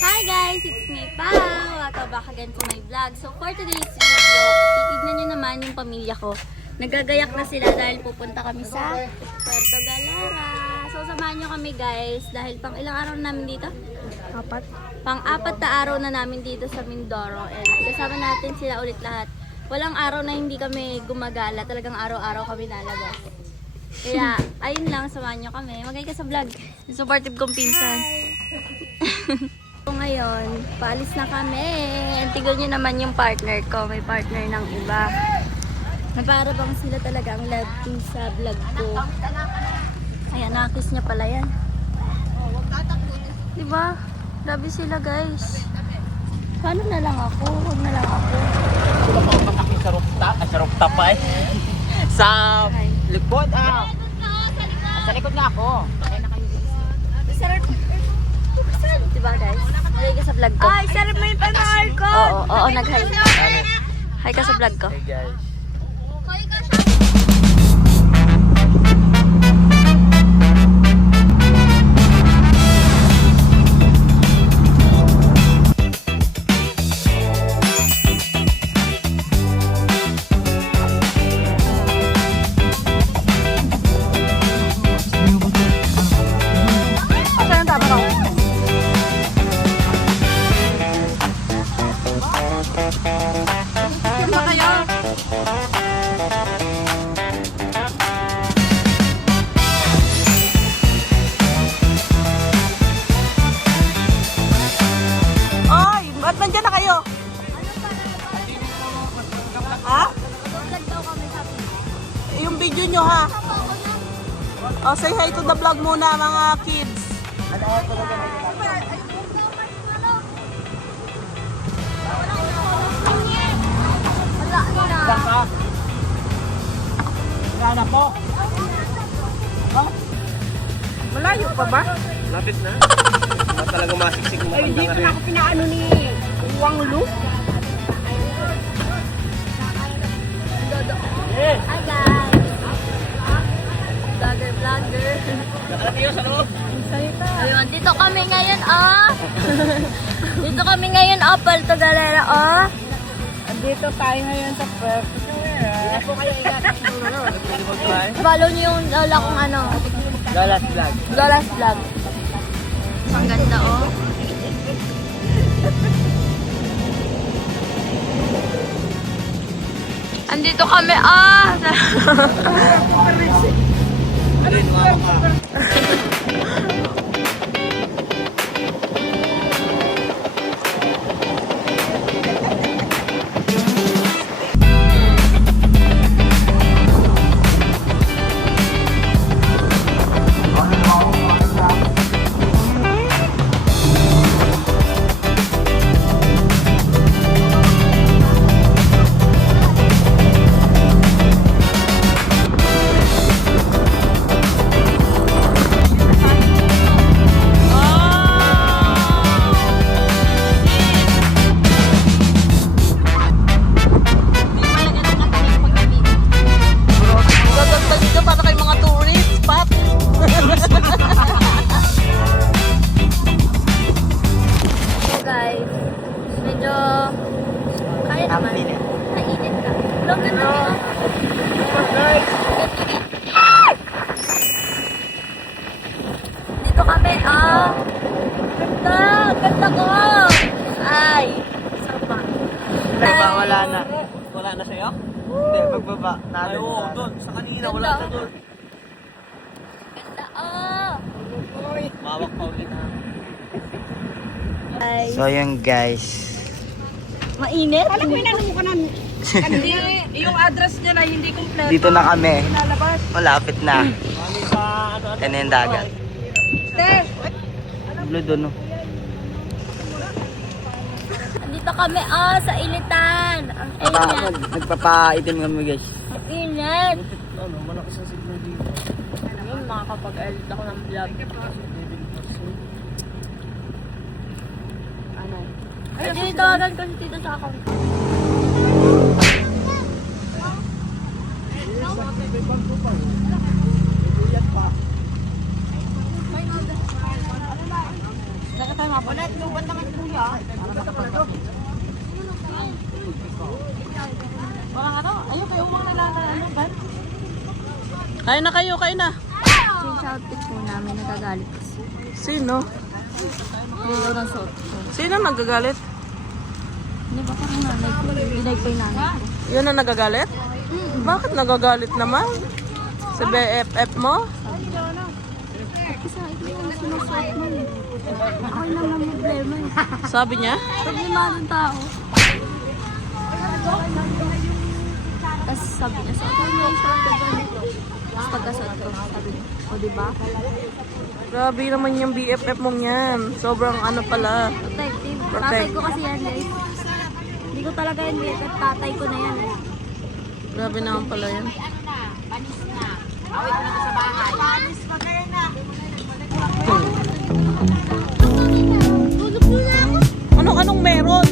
Hi guys! It's me, Pao! Welcome back again to my vlog. So for today's video, titignan nyo naman yung pamilya ko. Nagagayak na sila dahil pupunta kami sa Puerto Galera. So samahan nyo kami guys dahil pang ilang araw na namin dito? Pang-apat na araw na namin dito sa Mindoro. And kasama natin sila ulit lahat. Walang araw na hindi kami gumagala. Talagang araw-araw kami nalabas. Kaya, ayun lang, samahan nyo kami. Magay ka sa vlog. Supportive kong pinsan. So ngayon, paalis na kami. Tignan nyo naman yung partner ko. May partner ng iba. Na para bang sila talaga ang love team sa vlog ko. Ayan, nakakis niya pala yan. Diba? Grabe sila guys. Paano na lang ako? Huwag na lang ako. Wala pa akong makakit sa rooftop pa eh. Sa likod sa likod nga ako. Sarap. Diba guys? Nagay ka sa vlog ko. Ay, sarap mo yung panahal ko! Oo, nag-hi. Hi ka sa vlog ko. Hey guys. Nandiyan na kayo? Ha? Yung video nyo ha? Oh, say hi to the vlog muna mga kids. Sana po. Malayo pa ba? Lapit na. Ba talaga masiksik mo. Ay, hindi pa ako pinaano ni Wang Lu. Yes. Hi guys! Vlogger. Nakalaki yun sa loob. Ayun, dito kami ngayon, Dito kami ngayon, Puerto Galera, Dito tayo ngayon sa Puerto Galera. Follow niyo yung lola kong Lola's vlog. Lola's vlog. Ang ganda, Andito kami, Para kay mga tourist spot. So guys, medyo kaya naman. Nainit na. Vlog na natin, Dito kami, Ganda ko! Ay! Sama. Wala na. Wala na sa'yo? Hindi, magbaba. Ay, oo, doon. Sa kanina, wala na doon. Ganda, Mawak pa ulit na. Ay. So yun guys. Mainit? Alam ko inano mo ka na. Hindi, yung address niya na hindi kompleto. Dito na kami. Nalabas. Malapit na. Yan yung dagat. Blue doon, no? Dito kami, sa ilitan. Ang init. Nagpapaitim kami guys. Ang init. Ano, malakas ang signal dito. Ayun, makakapag-edit ako ng vlog. Ano? Ay, tinitawagan ko si Tito sa account. Wala, lubat naman. Parang ano, ayun kayo mga nalala ban? Kain na kayo, kain na. Yung outfit po namin, nagagalit kasi. Sino? Ayaw ng suot ko. Sino nagagalit? Hindi ba parang nanay ko? Binay ko yung nanay ko. Yun ang nagagalit? Bakit nagagalit naman? Sa BFF mo? Kasi ito yung sinusuot mo eh. Ako lang ang problema eh. Sabi niya? Problema ng tao. Tapos sabi niya, suot mo yung short ka ganito. Tapos pagkasuot ko, sabi niya, o diba? Grabe naman yung BFF mong yan. Sobrang ano pala. Protective. Protect. Tatay ko kasi yan guys. Hindi ko talaga yan BFF. Tatay ko na yan eh. Grabe naman pala yan. Anong meron?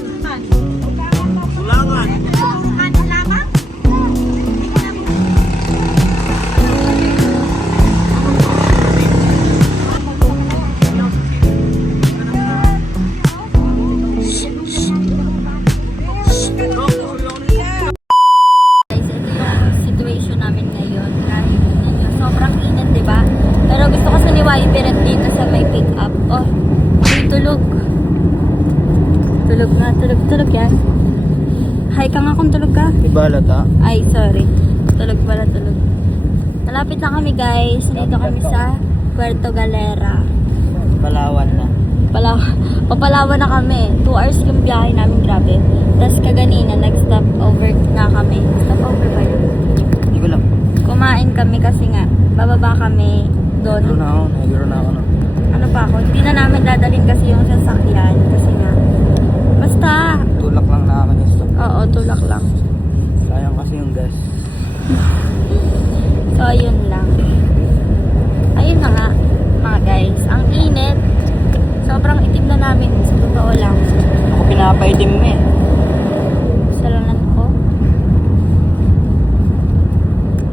Guys, ito yung situation namin ngayon. Kahit ninyo, sobrang init, di ba? Pero gusto ko sa ni Wyper dito sa may pick up. Oh, may tulog. Tulog na, tulog yan. Hi ka nga kung tulog ka. Ibalat ha? Ay, sorry. Tulog pala, tulog. Malapit na kami guys. Dito kami sa Puerto Galera. Palawan na. Papalawan na kami. 2 hours yung biyahe namin, grabe. Tapos kaganina, nag-stop over na kami. Stop over ba yun? Hindi ko lang. Kumain kami kasi nga, bababa kami doon. Nagiro na ako. Ano pa ako? Hindi na namin dadalhin kasi yung sasakyan. Kasi nga, basta. Tulak lang na kami nito. Oo, tulak lang. Sayang kasi yung gas. So, ayun lang. Ayun na nga, mga guys. Ang init. Sobrang itim na namin. Sa totoo lang. Ako pinapaitim mo eh. Salanan ko.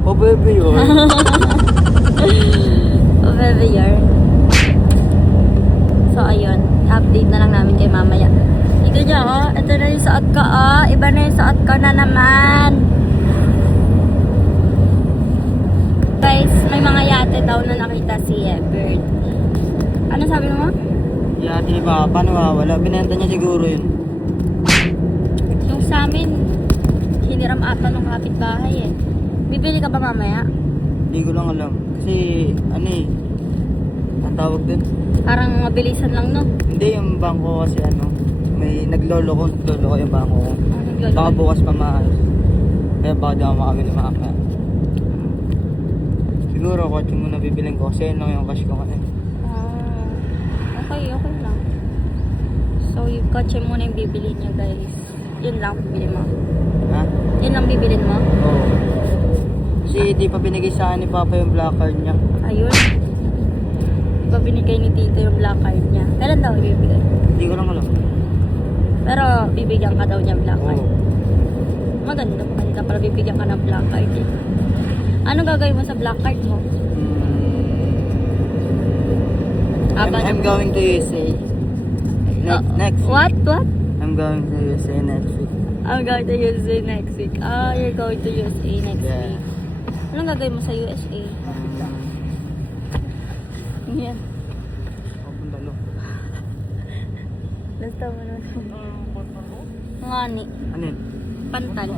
Oh baby yun. Over year. So, ayun. Update na lang namin kay mamaya. Tignan nyo, oh. Ito na yung suot ko, oh. Iba na yung suot ko na naman. Guys, may mga yate daw na nakita si Ebert. Ano sabi mo? Yeah, di ba? Paano wala? Binenta niya siguro yun. Yung sa amin, hiniram ata ng kapitbahay eh. Bibili ka ba mamaya? Hindi ko lang alam. Kasi, ano eh. Ang tawag dun? Parang mabilisan lang, no? Hindi, yung bangko kasi ano. May naglolo ko yung bangko ko. Naglolo. Baka bukas pa maayos. Kaya baka di ako makabili mamaya. Siguro, kotse muna bibiling ko. Kasi yun lang yung cash ko kasi. Okay lang. So, yung kotse muna yung bibili niya, guys. Yun lang bibili mo. Ha? Yun lang bibilin mo? Oo. Kasi di pa binigay sa akin ni Papa yung black card niya. Ayun. Di ba binigay ni Tito yung black card niya? Kailan daw ibibigay? Hindi ko lang alam. Pero bibigyan ka daw niya black card. Oo. Maganda para bibigyan ka ng black card eh. Ano gagawin mo sa black card mo? I'm going to USA. Next week. What? I'm going to USA next week. I'm going to USA next week. Ah, you're going to USA next Yeah. week. Anong gagawin mo sa USA? Yan. Pupunta Basta mo na. Ngani. Ano yun? Pantal.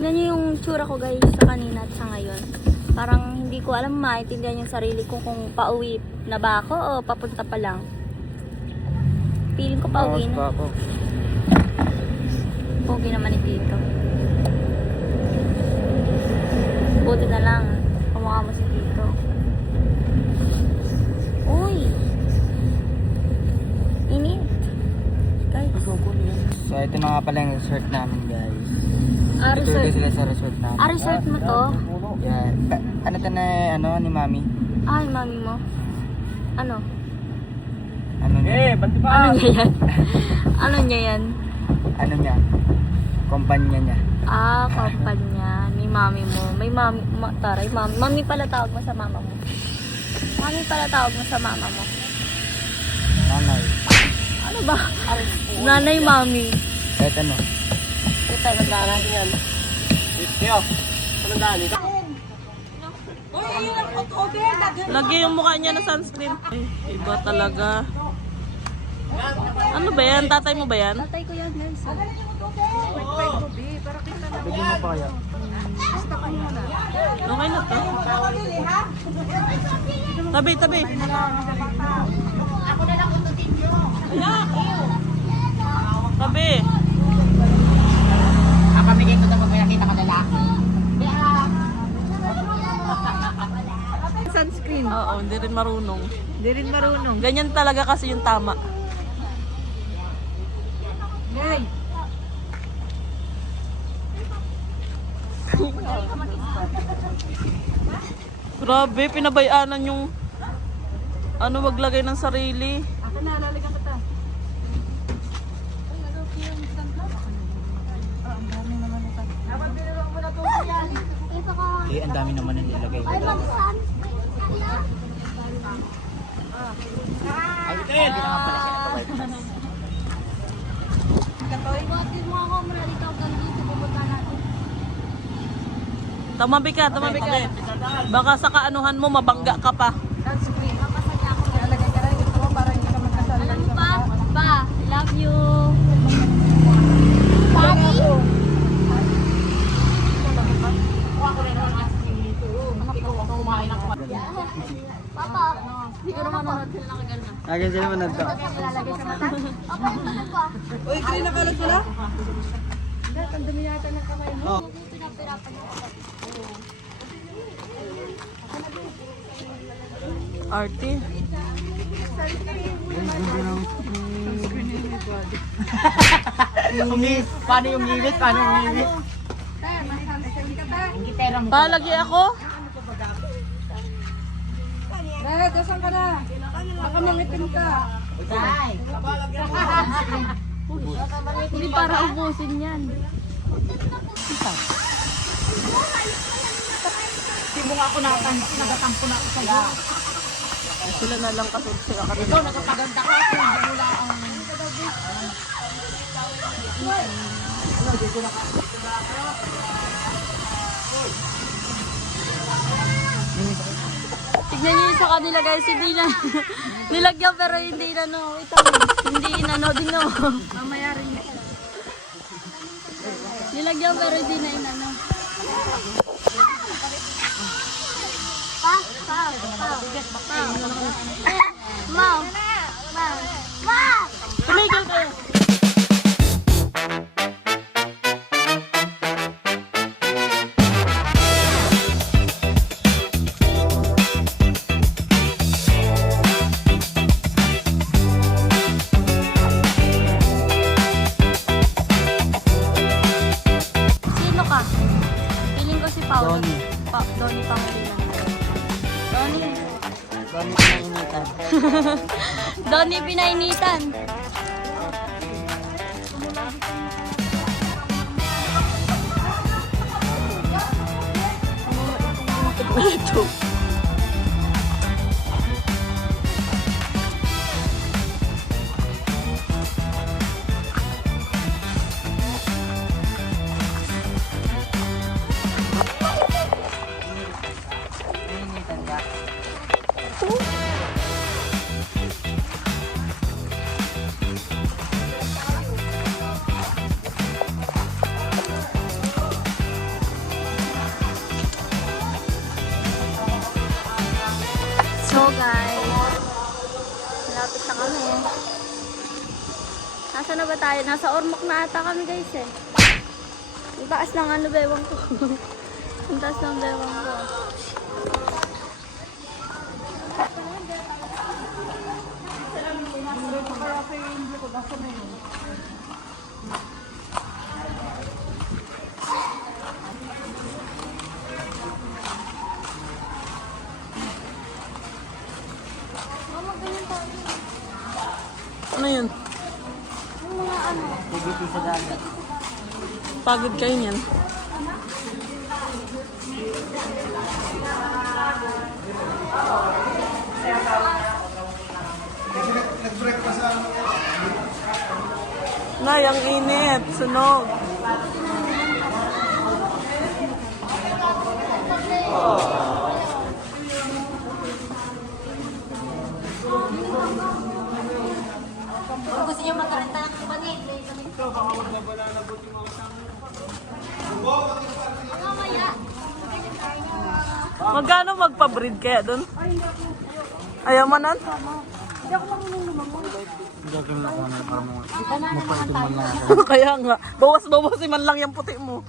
Tignan niyo yung tsura ko guys sa kanina at sa ngayon. Parang hindi ko alam maintindihan yung sarili ko kung pauwi na ba ako o papunta pa lang. Feeling ko pauwi Bawas pa na. ako. Pogi naman ni Tito. Buti na lang. Kumukha mo si Tito. Uy! Init. Guys. So ito na nga pala yung resort namin guys. Ah, Ito resort. sila sa resort namin. Ah, resort mo to? Yeah. Ano to na ni Mami? Ay, mami mo. Ano? Ano niya? Ano niya yan? Ano niya yan? Ano niya? Kumpanya niya. Ah, kumpanya ni mami mo. May mami, taray, mami. Mami pala tawag mo sa mama mo. Mami pala tawag mo sa mama mo. Nanay. Ano ba? Nanay, mami. Kahit ano. Ito, nagdaan natin yan. Tiyo, panandaan dito. Lagi yung mukha niya na sunscreen. Ay, iba talaga. Ano ba yan? Tatay mo ba yan? Tatay ko yan, guys. Bigyan mo pa kaya. Okay na to. Tabi, tabi. Tabi. Pamigay ko na pag may nakita ka lalaki. Sunscreen. Oo, hindi rin marunong. Hindi rin marunong. Ganyan talaga kasi yung tama. Hey! Grabe, pinabayaanan yung ano maglagay ng sarili. Ako na, lalagyan kita. Eh, ang dami naman ang nilagay. Ay, hindi na nga pala siya natawag. Buhatin mo ako, muna ikaw dito, pupunta natin. Tamabi ka, tamabi ka. Baka sa kaanuhan mo, mabangga ka pa. Sunscreen. Papasaya ako. Lalagay ka lang ito para hindi ka magkasal. Alam mo ba? Ba, love you. Papi? Papa, hindi ko naman nanonood sila nakagano. Agad sila naman nagto. Lalagay sa mata. Papa, ito ko. Uy, green na kalat mo na? Pinapirapan ako. Arte. Paano yung ngibit? Paano yung ngibit? Yung gitera mo. Palagi ako? Dad, dasan ka na. Baka mangitim ka. Ay! Hindi para ubusin yan. Hindi mo nga ako nagatampo na ako sa'yo. Sila na lang kasi sila kami. Ikaw, nagpapaganda ka. Hindi mo lang ang... Tignan niyo yung sa kanila guys, hindi na nilagyan pero hindi na no. Ito, hindi na no, din no. Mamaya rin. Nilagyan pero hindi na inano. Pa, pa, pa. Mom. Mom. Mom. Tumigil kayo. Sino ka? Feeling ko si Paolo. Donnie. Donnie Pangilinan. Donnie. Dami ko na initan. Donnie pinainitan. Ito. Initan ka. So guys, malapit na kami. Nasa na ba tayo? Nasa Ormoc na ata kami guys eh. Ang taas ng ano bewang ko. Ang taas ng bewang ko. Mama, ganyan tayo. Ano yun? Yung mga ano. Bibiti sa dagat. Pagod kayo niyan. Nay, ang init. Sunog. Kung gusto niyo magkarenta ng company, Magkano magpa-breed kaya dun? Ayaw mo nan? Kaya nga. Bawas-bawas man lang yung puti mo.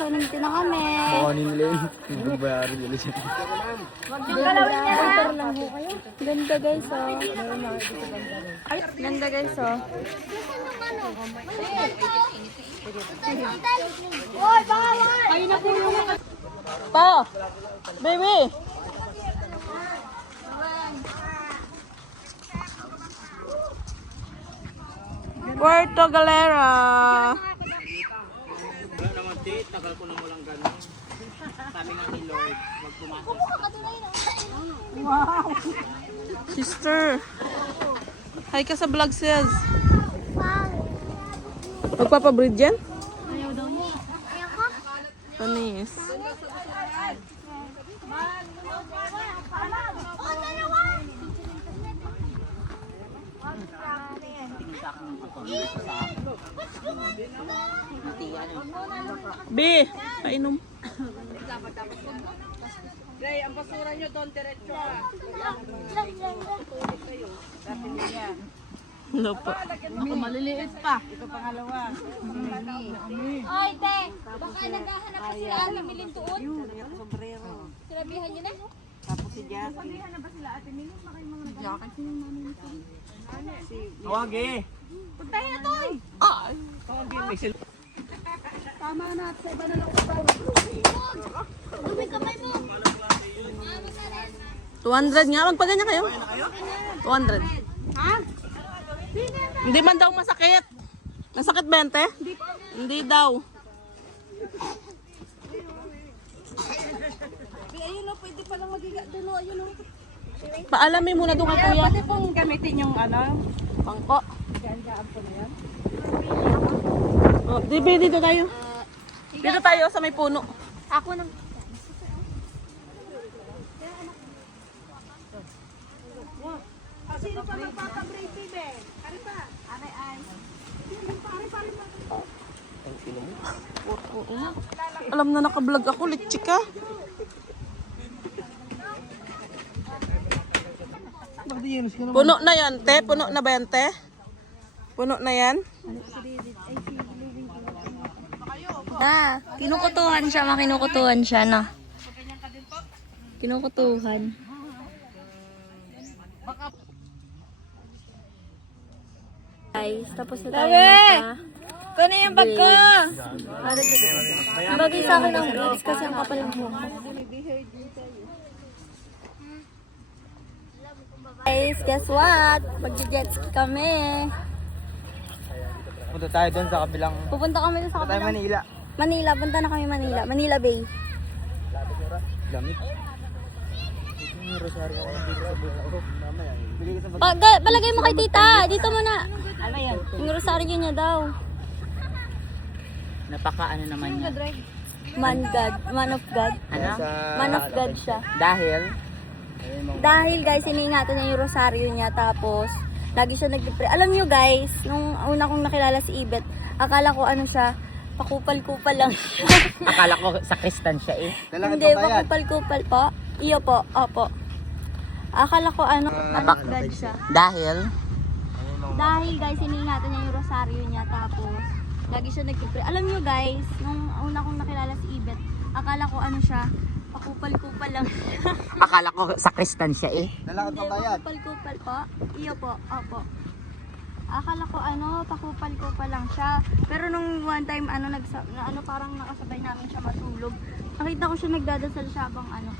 so nandito na kami. Kuhanin nila yun. Magbabayari nila siya. Galawin niya lang. Ganda guys, oh. Ganda guys, oh. Hoy, bawal! Ayun na po yung Pa! Baby! Puerto Galera! Wala naman, Tit. Tagal ko na mo lang gano'n. Sabi nga ni Lord, wag pumasok. Sister! Hi ka sa vlog sis. Magpapabreed yan? Ayaw daw niya. Ayaw ka? Panis. Oh, dalawa! B! Painom. Ray, ang basura nyo doon, diretso ka. No po. Maliliit pa. Ito pangalawa. Oy, te! Baka naghahanap pa sila Ate Milin tuon. Sinabihan niyo na? Tawag eh. Puntahin na to eh! Tama na, sa iba na lang. Dumi kamay mo! 200 nga. Magpaganya kayo. 200. Ha? Hindi man daw masakit. Masakit 20? Hindi daw. Ayun o, pwede palang magiga doon o, ayun o. Paalamin muna doon kay kuya. Pwede pong gamitin yung ano. Pangko. Gandaan po na yan. Oh, dito tayo. Dito tayo sa may puno. Ako nang... Sino pa magpapabreak, baby? Ari pa. Ay. Alam na naka-vlog ako, litchika. Puno na yan, te. Puno na ba yan, te? Puno na yan. Kinukutuhan siya, makinukutuhan siya, no? Kinukutuhan. Guys, tapos na tayo sa... Kuno yung bag ko! Bagay sa akin ang braids kasi ang kapal ng buhok ko. Guys, guess what? Mag-jet ski kami. Punta tayo doon sa kabilang... Pupunta kami sa Punta tayo kabilang... Manila. Manila, punta na kami Manila. Manila Bay. Lamig. Yung rosaryo ko dito sa bulsa ko. Mamaya. Bigay ka sa bag. Palagay mo kay tita. Dito mo na. Ano yan? Yung rosaryo niya daw. Napaka-ano naman niya. Man God. Man of God. Ano? Man of God siya. Dahil... Dahil guys, iniingatan niya yung rosaryo niya. Tapos, lagi siya nag-pray. Alam niyo guys, nung una kong nakilala si Ibet, akala ko ano siya, pakupal-kupal lang. Akala ko sa Kristan siya eh. Hindi, pakupal-kupal po. Iyo po, opo. Akala ko ano, man of God siya. Dahil... Dahil guys, iniingatan niya yung rosaryo niya. Tapos, lagi siya nag-pray. Alam niyo guys, nung una kong nakilala si Ibet, akala ko ano siya, pakupal-kupal lang. Akala ko sa Kristan siya eh. Hindi, pakupal-kupal po. Iyo po, opo. Akala ko ano, pakupal-kupal lang siya. Pero nung one time, parang nakasabay namin siya matulog. Nakita ko siya nagdadasal siya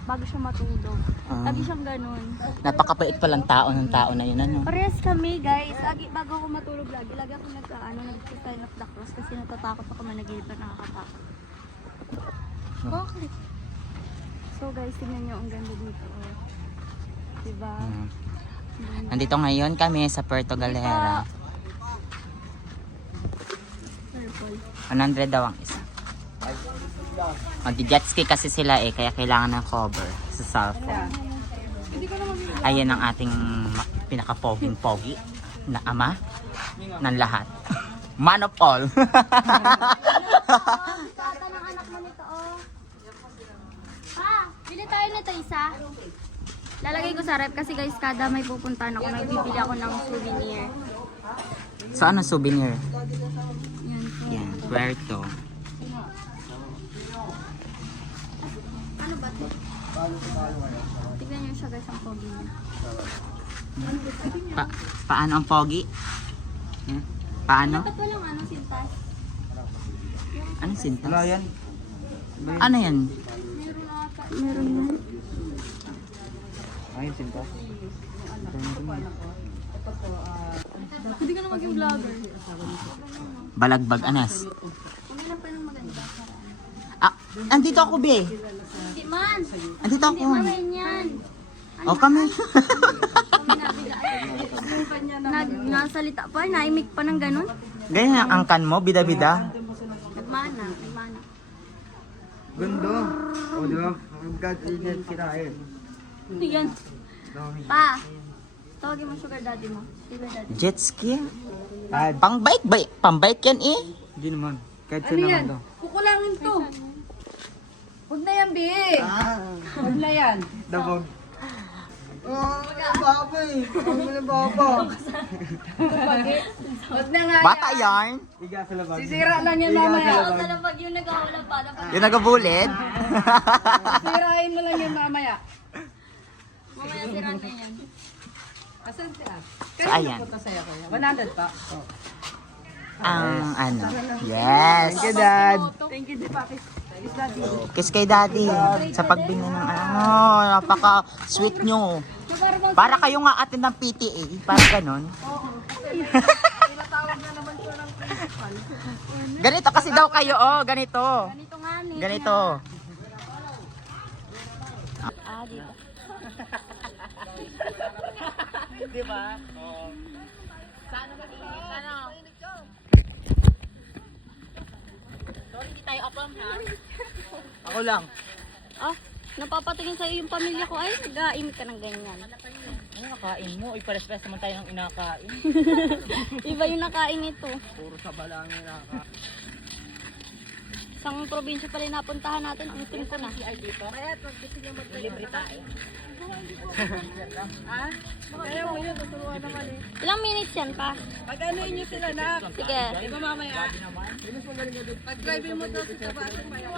bago siya matulog. Lagi siyang ganun. Napakapait palang tao ng tao na yun ano. Parehas kami guys. Bago ako matulog lagi ako nag-sign of the cross kasi natatakot ako managinip na nakakatakot. Bakit? So guys, tingnan nyo, ang ganda dito. Oh. Diba? Nandito ngayon kami sa Puerto Galera. Purple. 100 daw ang isa. Mag-jet ski kasi sila eh, kaya kailangan ng cover sa cellphone. Ayan ang ating pinaka-poging-pogi na ama ng lahat. Man of all. Tata ng anak mo nito, oh. Pa, bili tayo nito isa. Lalagay ko sa rep kasi guys, kada may pupuntahan ako, may bibili ako ng souvenir. So ano souvenir? Yan po. Yan, Puerto. Ano ba ito? Tignan nyo siya guys, ang pogi niya. Paano ang pogi? Hmm? Paano? Dapat walang ano, sintas. Ano sintas? Ano yan? Meron ata. Meron yan. Ayun sintas. Hindi ka na maging vlogger. Balagbag anas. Umilan pa ng maganda. Ah, andito ako be. Hindi man. Andito ako. Hindi man yan. O kami. Nasalita pa, naimik pa ng ganun. Ganyan ang angkan mo, bida-bida. Nagmana, nagmana. Gundo. O, di ba? Magkakainit kinain. Hindi yan. Pa, tawagin mo sugar daddy mo. Sugar daddy. Jet ski? Pang-bike yan eh. Hindi naman. Kahit Ano sino yan? naman daw. Kukulangin to. Huwag na yan, Bi. Huwag na yan. Dabog. Oh, baba eh. Ang baba. Huwag na nga Bata yan. yarn. Iga sa labag. Sisira lang yan mamaya. Ako sa labag yung nag-aulap pa. Yung nag-bullet. Sirain mo lang yan mamaya. Mamaya siran na yan. Asan siya? So ayan. Punta sa'yo kuya. 100 pa. Ang ano. Yes. Thank you, Dad. Thank you, Papi. Is daddy. Kiss kay daddy. Sa pagbili ng ano. Napaka-sweet nyo. Para kayo nga atin ng PTA. Para ganon. Ganito kasi daw kayo. Oh, ganito. Ganito nga ni. Ganito. Ah, dito. Di ba? Sana ba sana? Sorry, hindi tayo apam ha. Ako lang. Ah, napapatingin sa'yo yung pamilya ko. Ay, nag-aimik ka ng ganyan. Ano nakain mo? Ipares-pares naman tayo ng inakain. Iba yung nakain ito. Puro saba lang yung naka. Isang probinsya pala yung napuntahan natin. Ang itim ko na. Libre tayo. Kaya mo yun, tuturuan naman eh. Ilang minutes yan pa? Pag-anuin nyo sila na. Sige. Di ba mamaya? Pag-driving mo daw sa baso maya.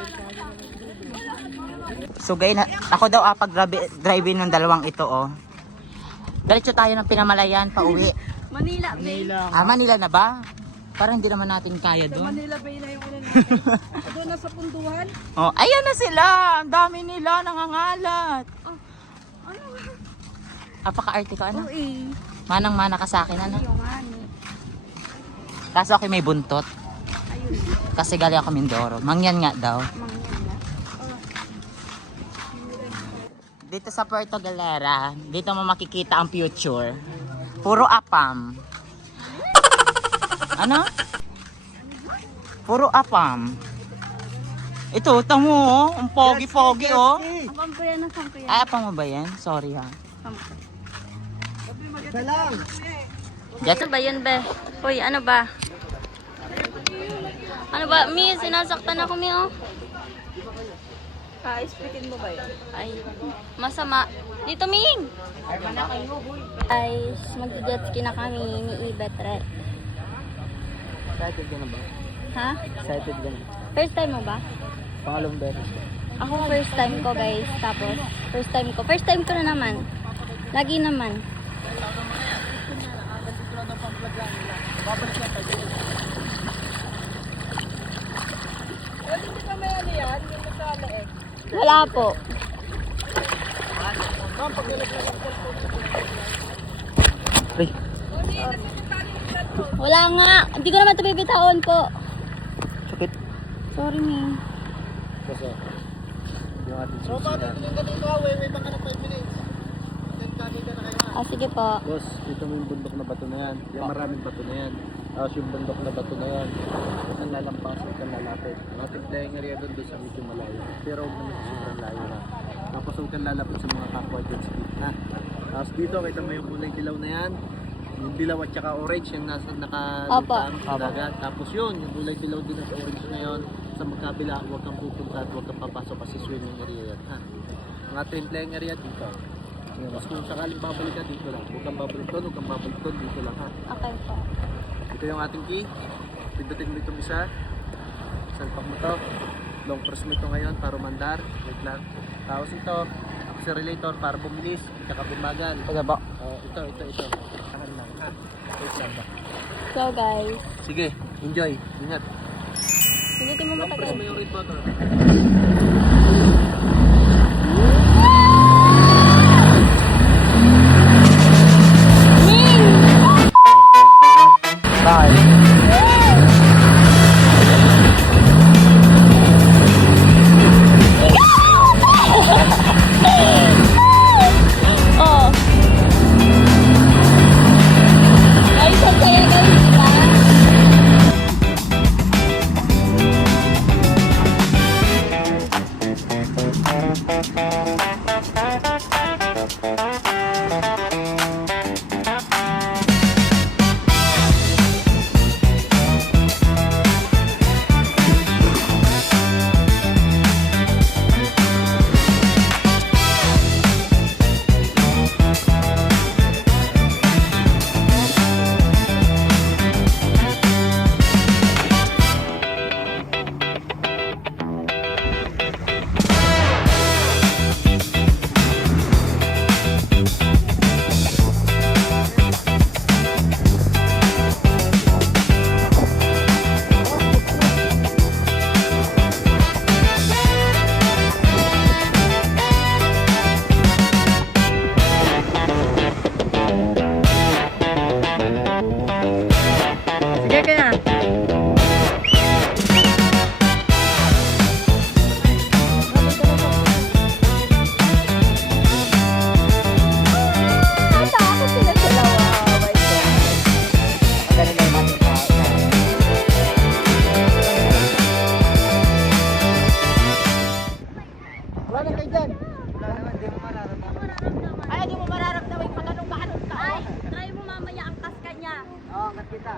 So guys, ako daw pag driving ng dalawang ito oh. Diretso tayo ng Pinamalayan pa uwi. Manila, babe. Manila na ba? Parang hindi naman natin kaya Sa doon. Manila Bay na yung ano natin. Doon na sa punduhan. Oh, ayan na sila. Ang dami nila nangangalat. Ano? Apaka-arte ko ano? Eh. Manang-mana ka sa akin ano? Yung ani. Kaso ako may buntot. Ayun. Kasi galing ako Mindoro. Mangyan nga daw. Mangyan na. Dito sa Puerto Galera, dito mo makikita ang future. Puro apam. Ano? Puro apam. Ito, tamo oh. Ang pogi-pogi oh. Apam ko yan, apam ko yan. Ay, apam mo ba yan? Sorry ha. Apam ko. Salang. Ano ba yun, be? Uy, ano ba? Ano ba? Mi, sinasaktan ako, Mi, oh. Ispitin mo ba yun? Ay, masama. Dito, Ming! Guys, mag-jet ski na kami ni Ibetre. Excited ka na ba? Ha? Excited ka na. First time mo ba? Pangalong beses. Ako first time ko, guys. Tapos, first time ko na naman. Lagi naman. Hindi ka may ano yan? Hindi ka ano eh. Wala po. Ay, Wala nga. Hindi ko naman ito bibitaon po. sakit. Sorry, Ming. Kasi, yung ating susunod. Sige po. Boss, ito mo yung bundok na bato na yan. Yung maraming bato na yan. Tapos yung bundok na bato na yan. Huwag kang lalampas, huwag kang lalapit. Ang ating playing area doon sa medyo malayo. Pero huwag naman sobrang layo na. Tapos huwag kang lalapit sa mga kapwa jet ski. Ha? Tapos dito, kita mo yung kulay dilaw na yan. Yung dilaw at saka orange yung nasa nakalutang sa dagat. Tapos yun, yung kulay dilaw din at orange na yun. Sa magkabila, huwag kang pupunta at huwag kang papasok kasi swimming area yan. Ha? Ang ating playing area dito. Tapos kung sakaling babalik ka dito lang. Huwag kang babalik doon, huwag kang babalik doon, dito lang ha. Okay po. Ito yung ating key. Pindutin mo itong isa. Salpak mo to. Long press mo ito ngayon para umandar. Wait lang. Tapos ito, accelerator para bumilis, tsaka bumagal. Sige po. Ito. Tahan lang ha. Wait lang ba? So guys, Sige, enjoy. Ingat. hindi mo Long press matagal. mo yung red button. Bye. Oh. Guys, ang saya guys, diba? Sige kaya. Takot sila dalawa. Oh my God. Magaling na yung ating Wala na kayo dyan. Ay, di mo mararamdaman pag anong kaanong ka. Ay, try mo mamaya ang kas kanya. Oo, kat kita.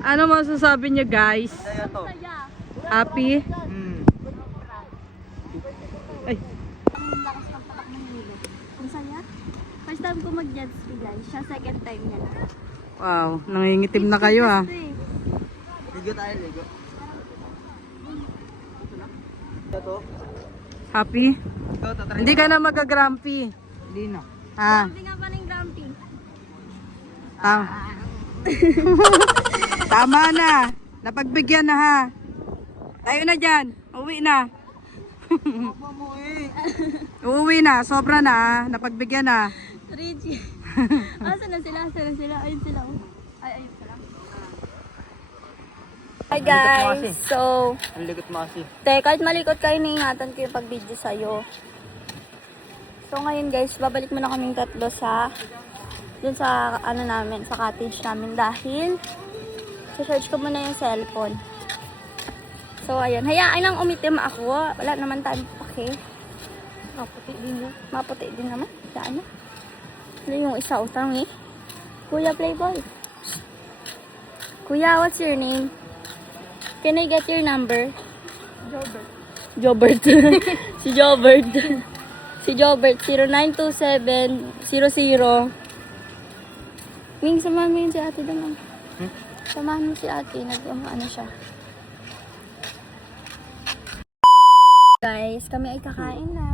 Ano masasabi niyo guys? Kaya to. Saya. Happy? Ay, Ang lakas ng patak ng hilo. Ang saya. First time ko mag-jet ski guys. Siya second time niya. wow, nangingitim na kayo ah. Ito eh. Ligo tayo, ligo. Ito. Happy? Ikaw, tatry. Hindi ka na magagrumpy. Hindi na. Ha? Sabi nga pa ng grumpy. Tama na. Napagbigyan na ha. Tayo na dyan. Uwi na. Uuwi na. Sobra na ha. Napagbigyan na. Reggie. Asan na sila? Ayun sila. Oh. Ay, ayun sila. Hi guys. So, Ang ligot mo kasi. kahit malikot kayo, niingatan ko yung pag-video sa'yo. So ngayon guys, babalik muna kaming tatlo dun sa ano namin, sa cottage namin dahil search ko muna yung cellphone. So ayun, hayaan lang umitim ako. Wala naman tayong pake. Maputi din yun. Maputi din naman. Hayaan na. Ano yung isa utang eh? Kuya Playboy. Kuya, what's your name? Can I get your number? Jobert. Si Jobert. Si Jobert, 092700. Ming, samahan mo yun si ate doon. Samahan mo si ate. Ano siya. Guys, kami ay kakain na.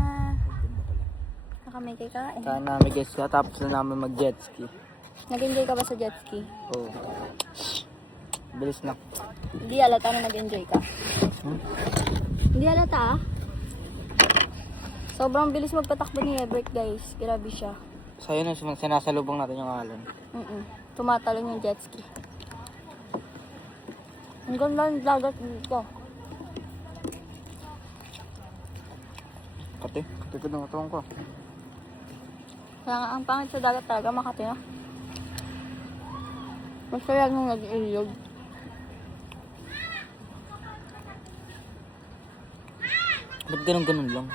Kami ay kakain. Saan namin guys, tapos na namin mag-jet ski. Nag-enjoy ka ba sa jet ski? Oo. Bilis na. Hindi halata na nag-enjoy ka. Hindi halata ah. Sobrang bilis magpatakbo ni Everett guys. Grabe siya. Sa'yo na sinasalubong natin yung alon. Tumatalon yung jet ski. Ang ganda ng dagat dito. Kati ko ng atong ko. Kaya nga, ang pangit sa dagat talaga, Makati na. Mas kaya nung nag-iilog. Ba't ganun-ganun lang?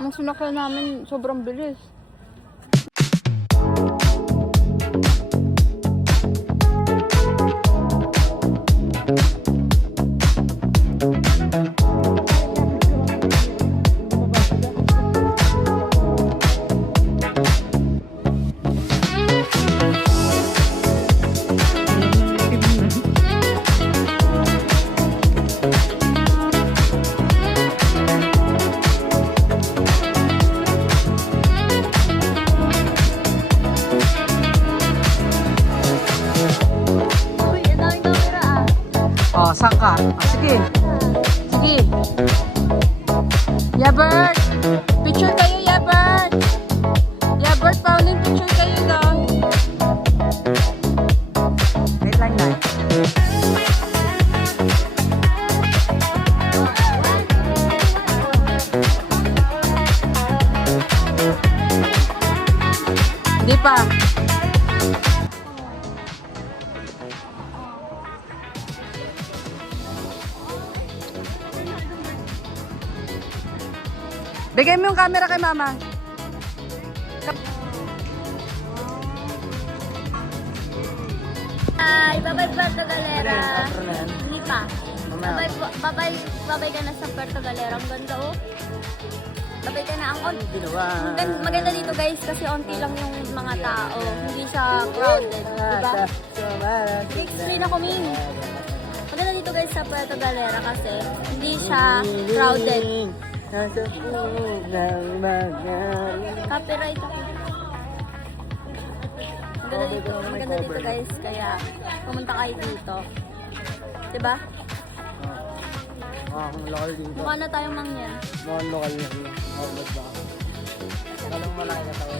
Nung sinakay namin, sobrang bilis. Uy, ang daming camera ah. Oh, saan ka? Oh, sige. Sige. Yabert! Picture kayo, Yabert! Yabert, Pauline, picture kayo daw. Wait lang na. Hindi pa. Bigay mo yung camera kay mama. Hi! Bye-bye, Puerto Galera! Hindi pa. Bye-bye ka na sa Puerto Galera. Ang ganda oh. Bye-bye ka na. Maganda dito guys kasi onti lang yung mga tao. Hindi siya crowded. Diba? Explain ako, Min. Maganda dito guys sa Puerto Galera kasi hindi siya crowded. Copyright ako. Maganda dito guys, kaya pumunta kayo dito. Diba? Ang lokal dito. Mukha na tayong mangyan. Mga lokal na yun. Outlet ba? Talang malaki na tayo.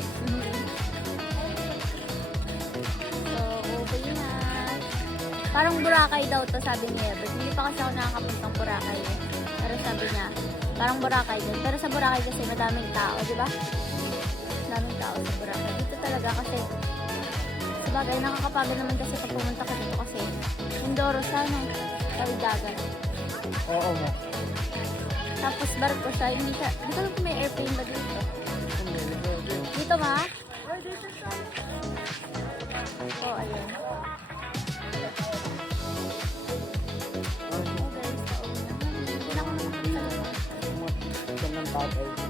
So, okay na. Parang Boracay daw to, sabi ni Ebert. Hindi pa kasi ako nakakapuntang Boracay eh. Pero sabi niya, parang Boracay din. Pero sa Boracay kasi madaming tao, di ba? Madaming tao sa Boracay. Dito talaga kasi, sabagay, nakakapagod naman kasi pag pumunta ka dito kasi Mindoro siya, no? Tawid dagat. Oo mo. Tapos barko siya, hindi siya, hindi ko alam kung may airplane ba dito. Dito ma? Oh, ayun. Oh guys, hindi na ako nakapagsalita. Ito ng tatay.